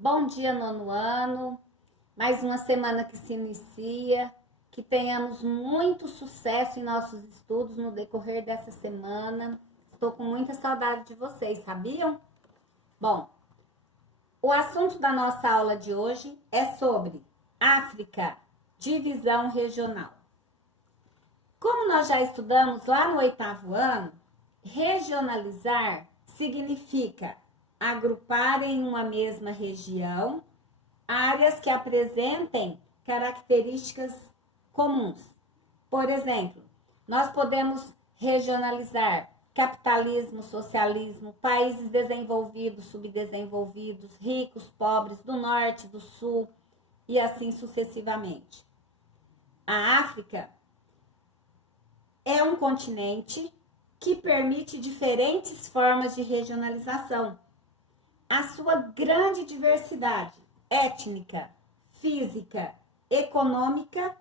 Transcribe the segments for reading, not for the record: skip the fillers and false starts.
Bom dia, nono ano. Mais uma semana que se inicia. Que tenhamos muito sucesso em nossos estudos no decorrer dessa semana. Estou com muita saudade de vocês, sabiam? Bom, o assunto da nossa aula de hoje é sobre África, divisão regional. Como nós já estudamos lá no 8º ano, regionalizar significa agrupar em uma mesma região áreas que apresentem características comuns. Por exemplo, nós podemos regionalizar capitalismo, socialismo, países desenvolvidos, subdesenvolvidos, ricos, pobres, do norte, do sul e assim sucessivamente. A África é um continente que permite diferentes formas de regionalização. A sua grande diversidade étnica, física, econômica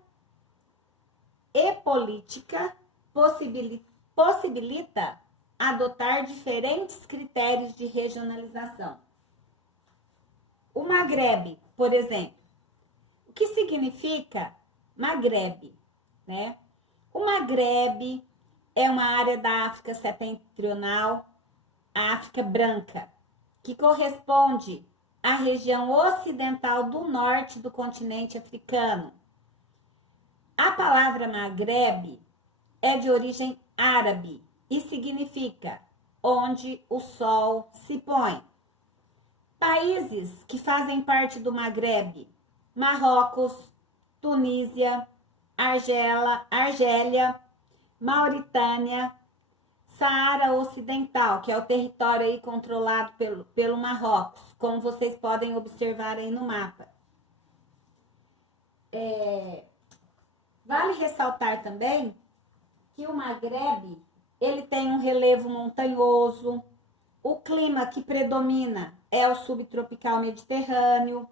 e política possibilita adotar diferentes critérios de regionalização. O Magrebe, por exemplo. O que significa Magrebe, né? O Magrebe é uma área da África setentrional, a África branca, que corresponde à região ocidental do norte do continente africano. A palavra Magrebe é de origem árabe e significa onde o sol se põe. Países que fazem parte do Magrebe: Marrocos, Tunísia, Argélia, Mauritânia, Saara Ocidental, que é o território aí controlado pelo Marrocos, como vocês podem observar aí no mapa. Vale ressaltar também que o Magrebe, ele tem um relevo montanhoso, o clima que predomina é o subtropical mediterrâneo,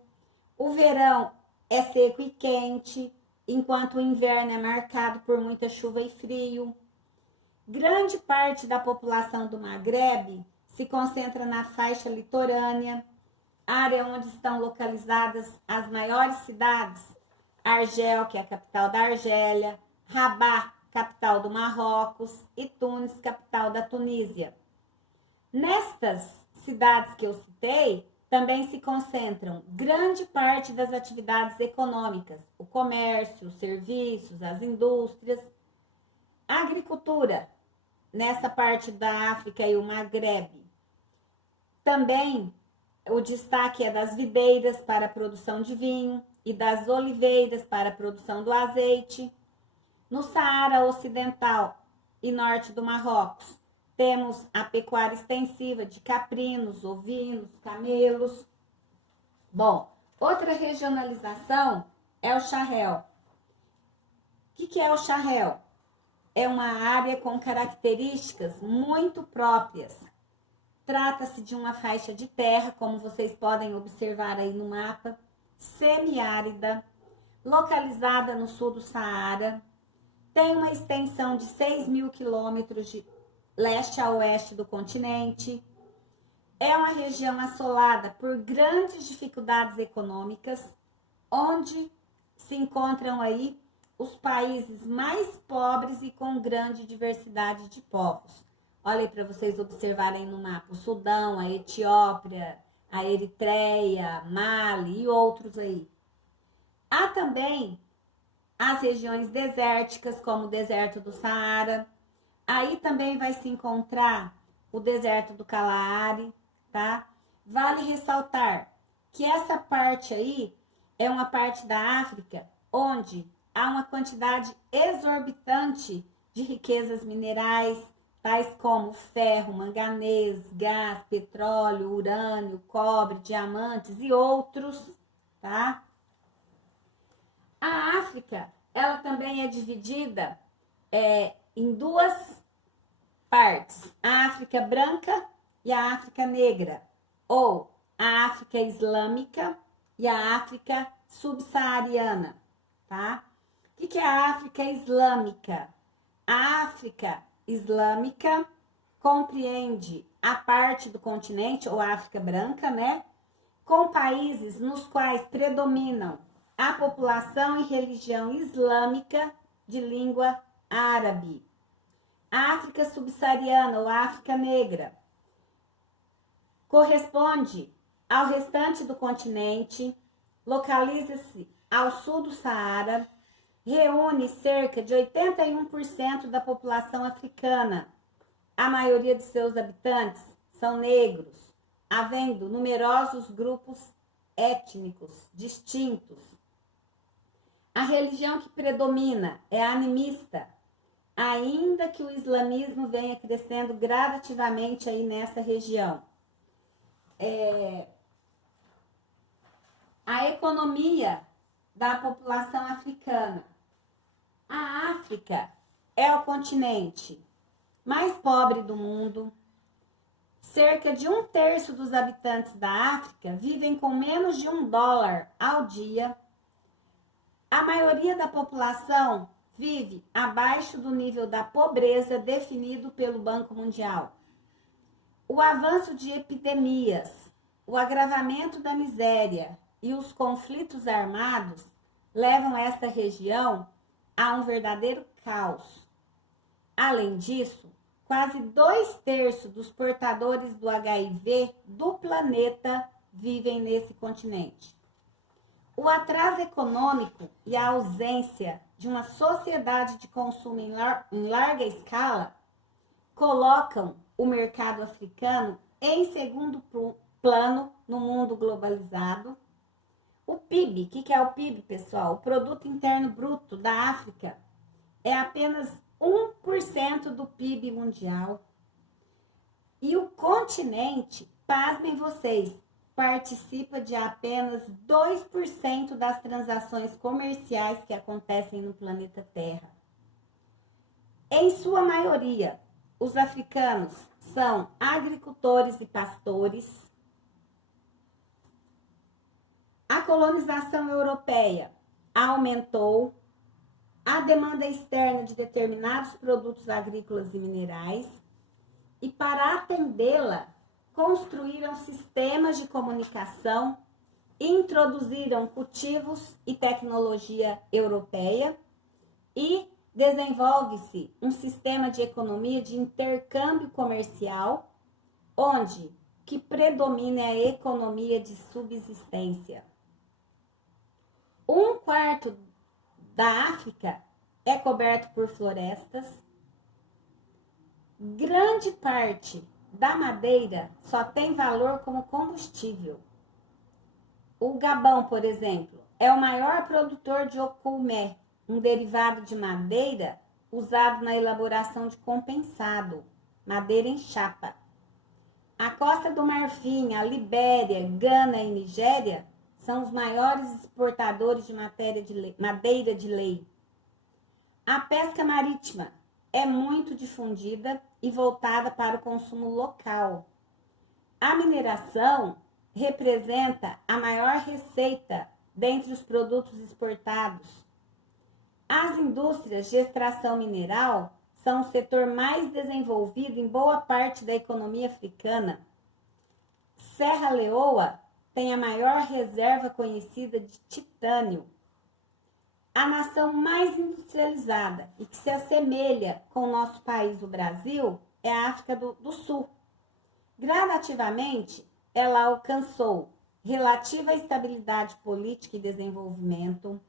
o verão é seco e quente, enquanto o inverno é marcado por muita chuva e frio. Grande parte da população do Magrebe se concentra na faixa litorânea, área onde estão localizadas as maiores cidades: Argel, que é a capital da Argélia, Rabat, capital do Marrocos, e Tunis, capital da Tunísia. Nestas cidades que eu citei, também se concentram grande parte das atividades econômicas, o comércio, os serviços, as indústrias, a agricultura, nessa parte da África e o Magrebe. Também o destaque é das videiras para a produção de vinho e das oliveiras para a produção do azeite. No Saara Ocidental e norte do Marrocos, temos a pecuária extensiva de caprinos, ovinos, camelos. Bom, outra regionalização é o Sahel. O que é o Sahel? É uma área com características muito próprias. Trata-se de uma faixa de terra, como vocês podem observar aí no mapa, semiárida, localizada no sul do Saara. Tem uma extensão de 6.000 quilômetros de leste a oeste do continente. É uma região assolada por grandes dificuldades econômicas, onde se encontram aí os países mais pobres e com grande diversidade de povos. Olha aí para vocês observarem no mapa: o Sudão, a Etiópia, a Eritreia, Mali e outros aí. Há também as regiões desérticas, como o deserto do Saara. Aí também vai se encontrar o deserto do Kalahari, tá? Vale ressaltar que essa parte aí é uma parte da África onde há uma quantidade exorbitante de riquezas minerais, tais como ferro, manganês, gás, petróleo, urânio, cobre, diamantes e outros, tá? A África, ela também é dividida em duas partes: a África branca e a África negra, ou a África islâmica e a África subsaariana, tá? O que é a África islâmica? A África islâmica compreende a parte do continente, ou a África branca, né? com países nos quais predominam a população e religião islâmica de língua árabe. A África subsaariana ou África negra corresponde ao restante do continente, localiza-se ao sul do Saara, reúne cerca de 81% da população africana. A maioria de seus habitantes são negros, havendo numerosos grupos étnicos distintos. A religião que predomina é a animista, ainda que o islamismo venha crescendo gradativamente aí nessa região. A economia da população africana. A África é o continente mais pobre do mundo. Cerca de 1/3 dos habitantes da África vivem com menos de $1 ao dia. A maioria da população vive abaixo do nível da pobreza definido pelo Banco Mundial. O avanço de epidemias, o agravamento da miséria e os conflitos armados levam esta região a um verdadeiro caos. Além disso, quase 2/3 dos portadores do HIV do planeta vivem nesse continente. O atraso econômico e a ausência de uma sociedade de consumo em larga escala colocam o mercado africano em segundo plano no mundo globalizado. O PIB, o que é o PIB, pessoal? O Produto Interno Bruto da África é apenas 1% do PIB mundial. E o continente, pasmem vocês, participa de apenas 2% das transações comerciais que acontecem no planeta Terra. Em sua maioria, os africanos são agricultores e pastores. A colonização europeia aumentou a demanda externa de determinados produtos agrícolas e minerais e, para atendê-la, construíram sistemas de comunicação, introduziram cultivos e tecnologia europeia e desenvolve-se um sistema de economia de intercâmbio comercial, onde que predomina a economia de subsistência. 1/4 da África é coberto por florestas. Grande parte da madeira só tem valor como combustível. O Gabão, por exemplo, é o maior produtor de oculmé, um derivado de madeira usado na elaboração de compensado, madeira em chapa. A Costa do Marfim, a Libéria, Gana e Nigéria são os maiores exportadores de madeira de lei. A pesca marítima é muito difundida e voltada para o consumo local. A mineração representa a maior receita dentre os produtos exportados. As indústrias de extração mineral são o setor mais desenvolvido em boa parte da economia africana. Serra Leoa tem a maior reserva conhecida de titânio. A nação mais industrializada e que se assemelha com o nosso país, o Brasil, é a África do Sul. Gradativamente, ela alcançou relativa estabilidade política e desenvolvimento,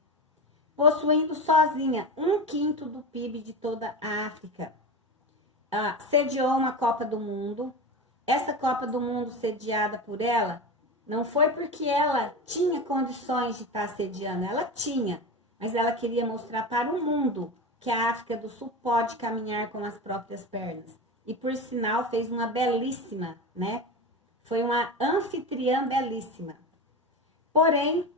possuindo sozinha 1/5 do PIB de toda a África. Sediou uma Copa do Mundo. Essa Copa do Mundo sediada por ela não foi porque ela tinha condições de estar sediando, ela tinha, mas ela queria mostrar para o mundo que a África do Sul pode caminhar com as próprias pernas. E, por sinal, fez uma belíssima, né? Foi uma anfitriã belíssima. Porém,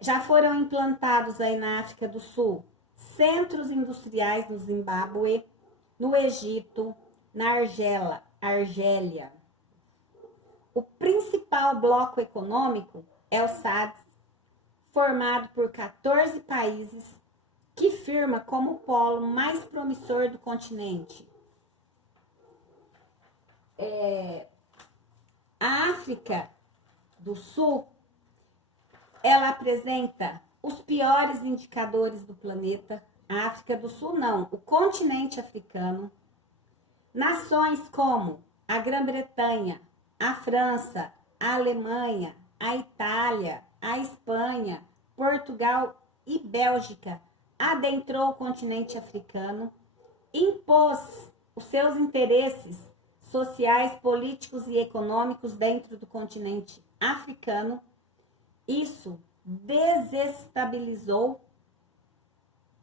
já foram implantados aí na África do Sul centros industriais no Zimbábue, no Egito, na Argélia. O principal bloco econômico é o SADC, formado por 14 países, que firma como o polo mais promissor do continente. A África do Sul, ela apresenta os piores indicadores do planeta. A África do Sul não, o continente africano. Nações como a Grã-Bretanha, a França, a Alemanha, a Itália, a Espanha, Portugal e Bélgica adentrou o continente africano, impôs os seus interesses sociais, políticos e econômicos dentro do continente africano. Isso desestabilizou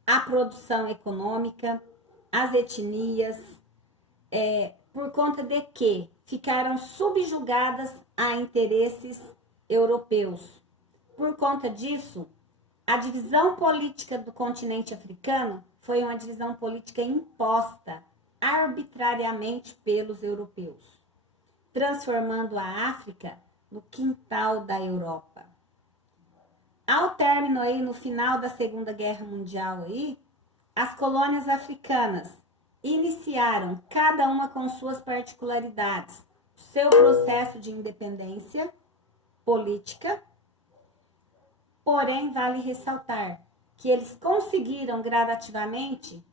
a produção econômica, as etnias, por conta de que ficaram subjugadas a interesses europeus. Por conta disso, a divisão política do continente africano foi uma divisão política imposta arbitrariamente pelos europeus, transformando a África no quintal da Europa. Ao término aí, no final da Segunda Guerra Mundial aí, as colônias africanas iniciaram, cada uma com suas particularidades, seu processo de independência política. Porém, vale ressaltar que eles conseguiram gradativamente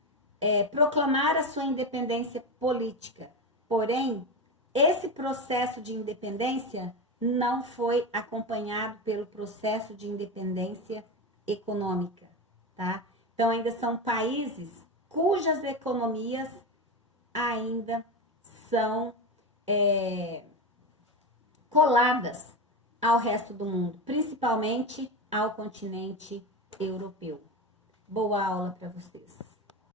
proclamar a sua independência política. Porém, esse processo de independência não foi acompanhado pelo processo de independência econômica, tá? Então, ainda são países cujas economias ainda são coladas ao resto do mundo, principalmente ao continente europeu. Boa aula para vocês.